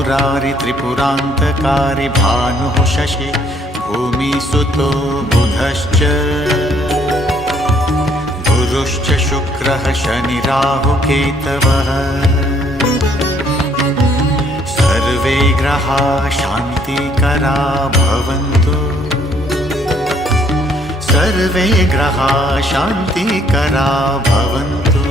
मुरारि त्रिपुरान्तकारि भानुः शशि भूमिसुतो बुधश्च गुरुश्च शुक्रः शनिराहुकेतवः सर्वे ग्रहाः शान्तिकरा भवन्तु सर्वे ग्रहाः शान्तिकरा भवन्तु।